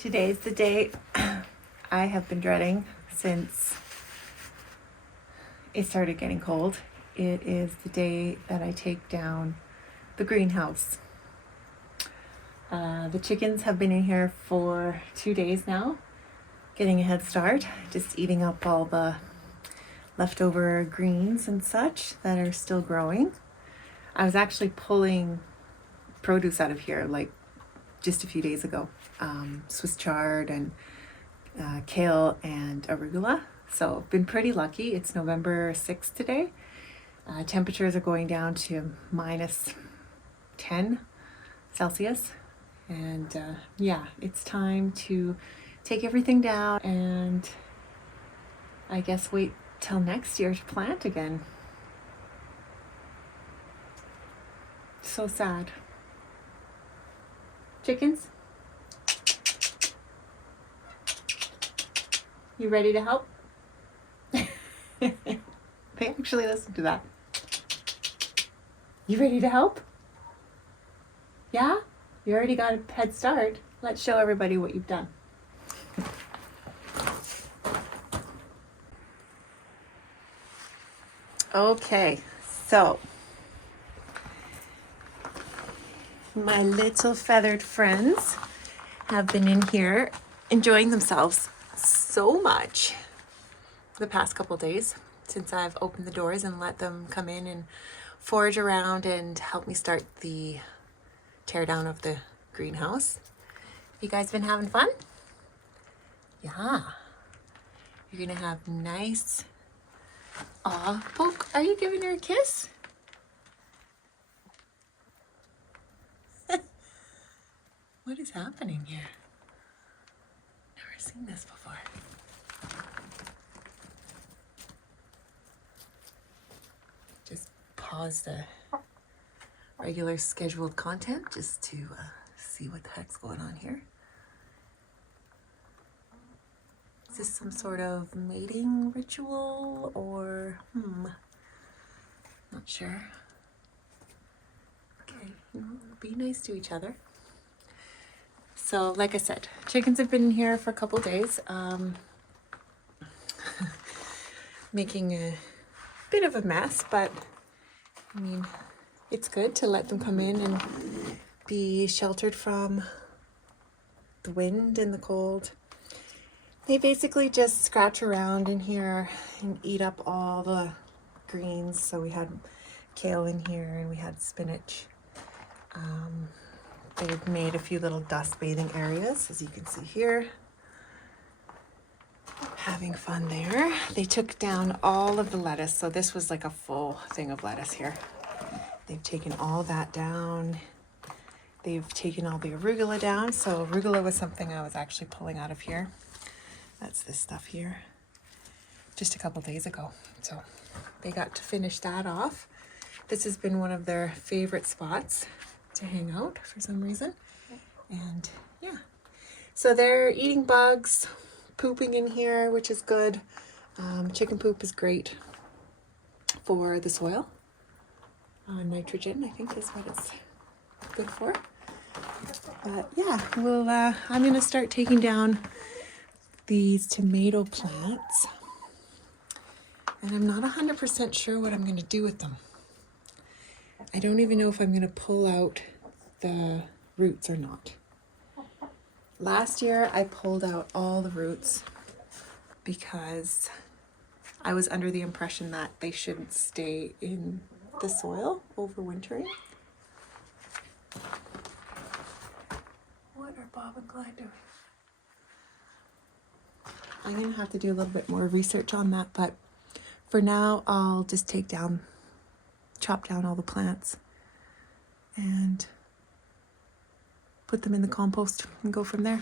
Today's the day I have been dreading since it started getting cold. It is the day that I take down the greenhouse. The chickens have been in here for 2 days now, getting a head start, just eating up all the leftover greens and such that are still growing. I was actually pulling produce out of here like just a few days ago. Swiss chard and kale and arugula. So I've been pretty lucky. It's November 6th today. Temperatures are going down to minus 10 Celsius. And yeah, it's time to take everything down and I guess wait till next year to plant again. So sad. Chickens? You ready to help? They actually listen to that. You ready to help? Yeah? You already got a head start. Let's show everybody what you've done. Okay, so my little feathered friends have been in here enjoying themselves so much the past couple days since I've opened the doors and let them come in and forage around and help me start the tear down of the greenhouse. You guys been having fun? Yeah. You're gonna have nice... Aw, Poke, are you giving her a kiss? What is happening here? Never seen this before. Just pause the regular scheduled content just to see what the heck's going on here. Is this some sort of mating ritual or not sure. Okay, be nice to each other. So like I said, chickens have been in here for a couple days, making a bit of a mess, but I mean, it's good to let them come in and be sheltered from the wind and the cold. They basically just scratch around in here and eat up all the greens. So we had kale in here and we had spinach. They've made a few little dust bathing areas, as you can see here. Having fun there. They took down all of the lettuce. So this was like a full thing of lettuce here. They've taken all that down. They've taken all the arugula down. So arugula was something I was actually pulling out of here. That's this stuff here. Just a couple days ago. So they got to finish that off. This has been one of their favorite spots to hang out for some reason. And yeah, so they're eating bugs, pooping in here, which is good. Chicken poop is great for the soil. Nitrogen, I think, is what it's good for. But yeah, I'm gonna start taking down these tomato plants, and I'm not 100% sure what I'm gonna do with them. I don't even know if I'm going to pull out the roots or not. Last year I pulled out all the roots because I was under the impression that they shouldn't stay in the soil overwintering. What are Bob and Clyde doing? I'm going to have to do a little bit more research on that, but for now I'll just chop down all the plants and put them in the compost and go from there.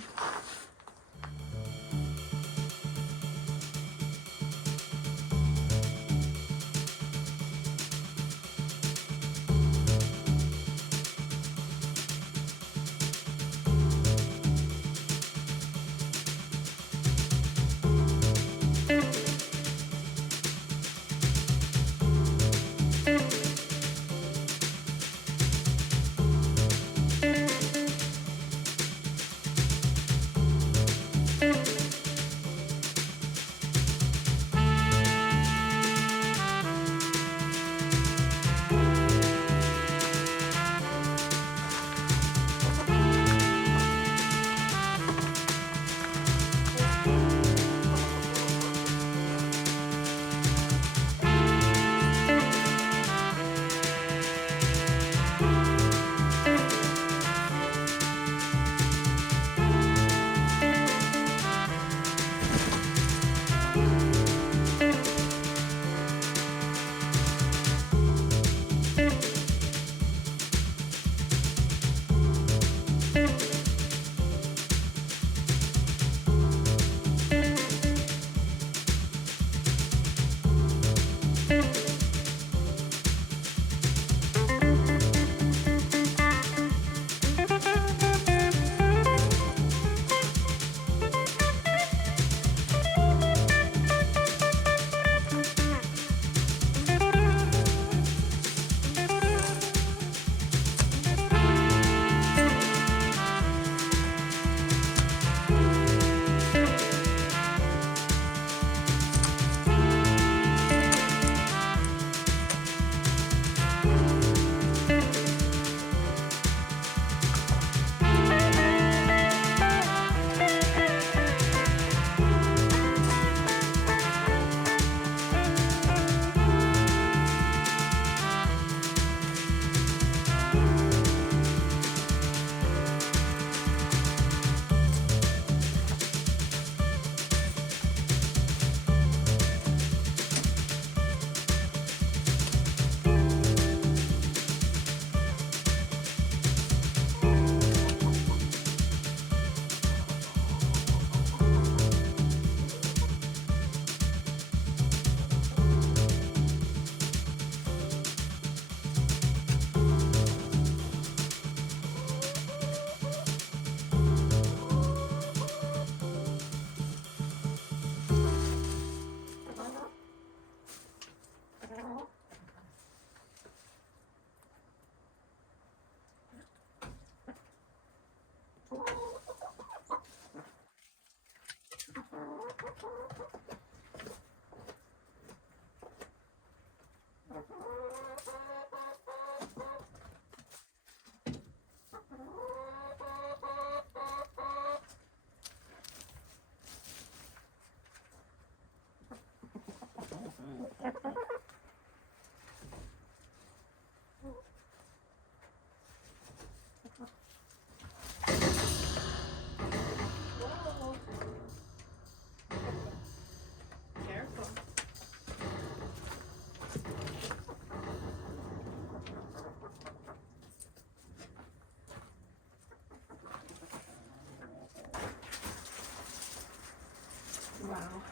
Wow.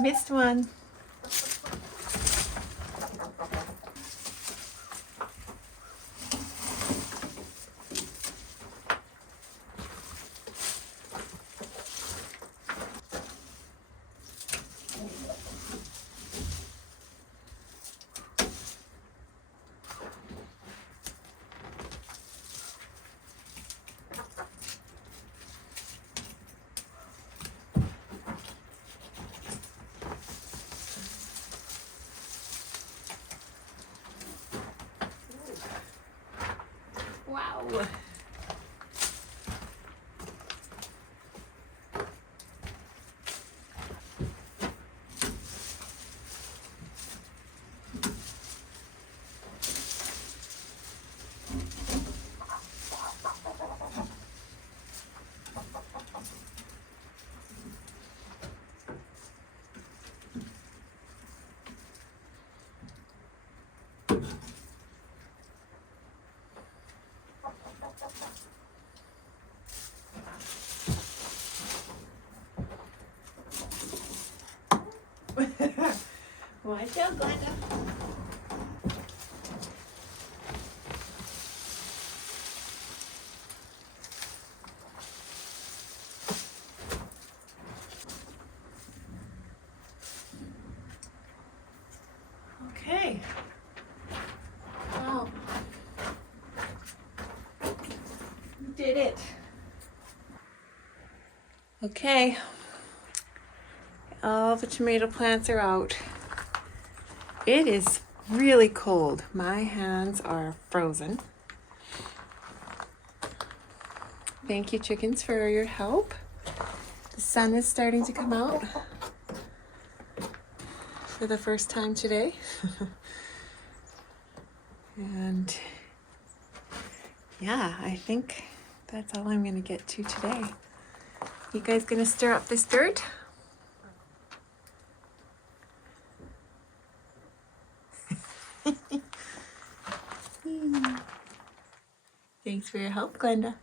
Missed one. Wow. Watch out, Glenda. Okay. Wow. You did it. Okay. All the tomato plants are out. It is really cold. My hands are frozen. Thank you, chickens, for your help. The sun is starting to come out for the first time today. And yeah, I think that's all I'm gonna get to today. You guys gonna stir up this dirt? Thanks for your help, Glenda.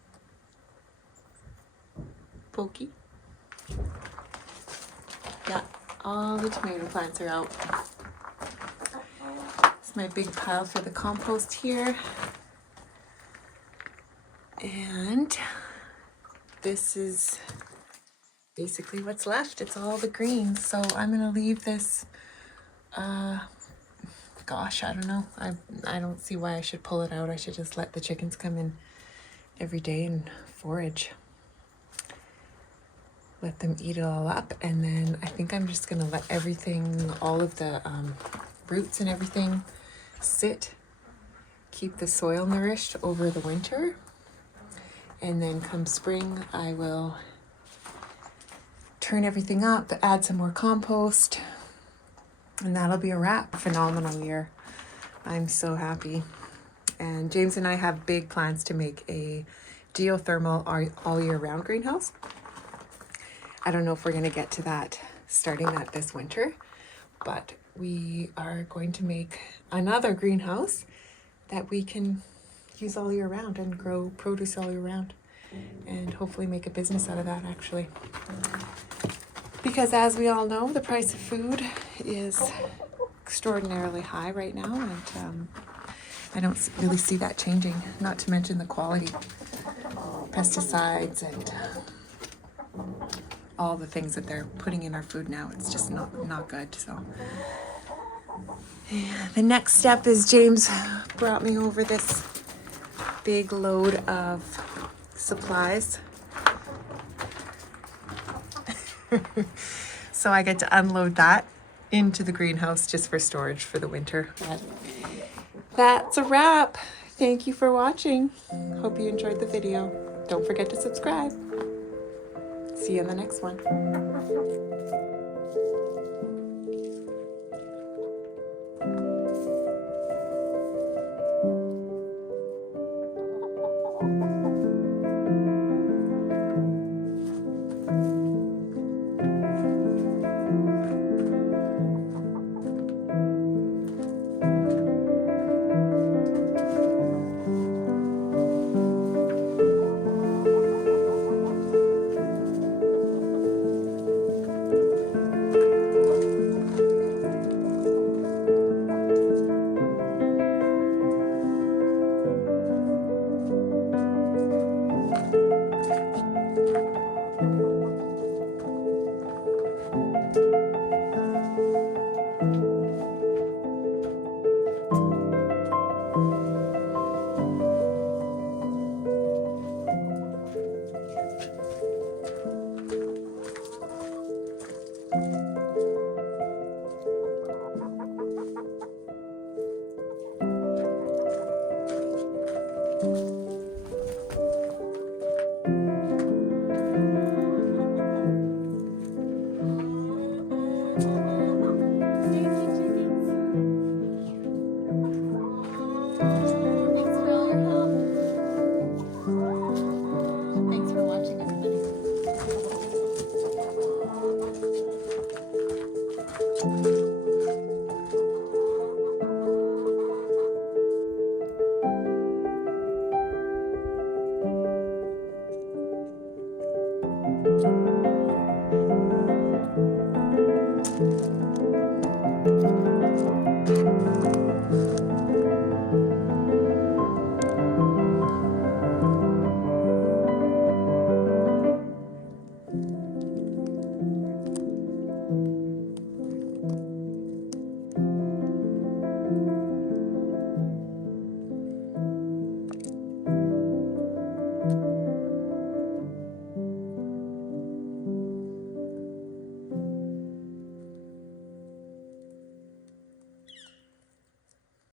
Pokey. Yeah, all the tomato plants are out. It's my big pile for the compost here. And this is basically what's left. It's all the greens. So I'm gonna leave this, gosh, I don't know. I don't see why I should pull it out. I should just let the chickens come in every day and forage. Let them eat it all up, and then I think I'm just gonna let everything, all of the roots and everything sit, keep the soil nourished over the winter, and then come spring I will turn everything up, add some more compost, and that'll be a wrap. Phenomenal year. I'm so happy. And James and I have big plans to make a geothermal all year round greenhouse. I don't know if we're going to get to that, starting that this winter, but we are going to make another greenhouse that we can use all year round and grow produce all year round, and hopefully make a business out of that, actually. Because as we all know, the price of food is extraordinarily high right now, and I don't really see that changing, not to mention the quality, pesticides and all the things that they're putting in our food now. It's just not good. So yeah, the next step is James brought me over this big load of supplies. So I get to unload that into the greenhouse just for storage for the winter. But that's a wrap. Thank you for watching. Hope you enjoyed the video. Don't forget to subscribe. See you in the next one.